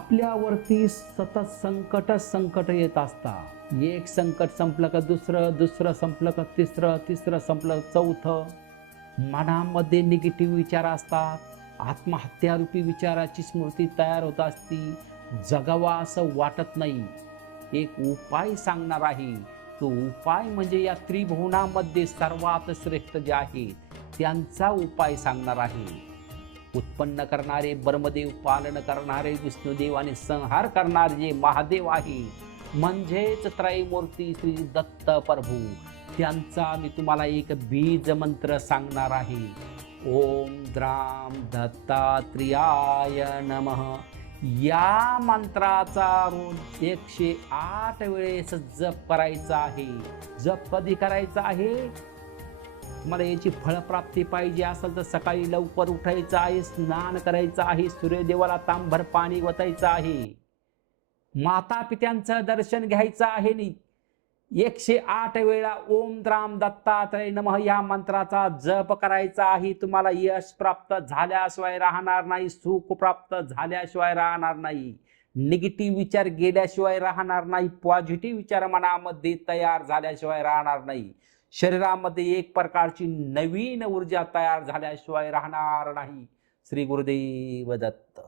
आपल्यावरती सतत संकट संकट येत असतात. एक संकट संपलं का दुसरं दुसरं संपलं का तिसरं तिसरं संपलं चौथं? मनामध्ये निगेटिव्ह विचार असतात. आत्महत्यारूपी विचाराची स्मृती तयार होत असती. जगावा असं वाटत नाही. एक उपाय सांगणार आहे. तो उपाय म्हणजे या त्रिभुवनामध्ये सर्वात श्रेष्ठ जे आहे त्यांचा उपाय सांगणार आहे. उत्पन्न करणारे ब्रह्मदेव पालन करणारे विष्णुदेव आणि संहार करणारे जे महादेव आहे म्हणजेच त्रयमूर्ती श्री दत्त प्रभू. त्यांचा मी तुम्हाला एक बीज मंत्र सांगणार आहे. ओम द्राम दत्तात्रियाय नमः. या मंत्राचा रोज एकशे आठ वेळेस जप करायचा आहे. जप कधी करायचा आहे? मला याची फळप्राप्ती पाहिजे असेल तर सकाळी लवकर उठायचं आहे स्नान करायचं आहे सूर्यदेवाला तांभर पाणी वतायचं आहे. माता पित्यांचं दर्शन घ्यायचं आहे नि. एकशे आठ वेळा ओम द्राम दत्तात्रय नमः या मंत्राचा जप करायचा आहे. तुम्हाला यश प्राप्त झाल्याशिवाय राहणार नाही सुख प्राप्त झाल्याशिवाय राहणार नाही. निगेटिव्ह विचार गेल्याशिवाय राहणार नाही पॉझिटिव्ह विचार मनामध्ये तयार झाल्याशिवाय राहणार नाही. शरीरामध्ये एक प्रकारची नवीन ऊर्जा तयार झाल्याशिवाय राहणार नाही. श्री गुरुदेव दत्त.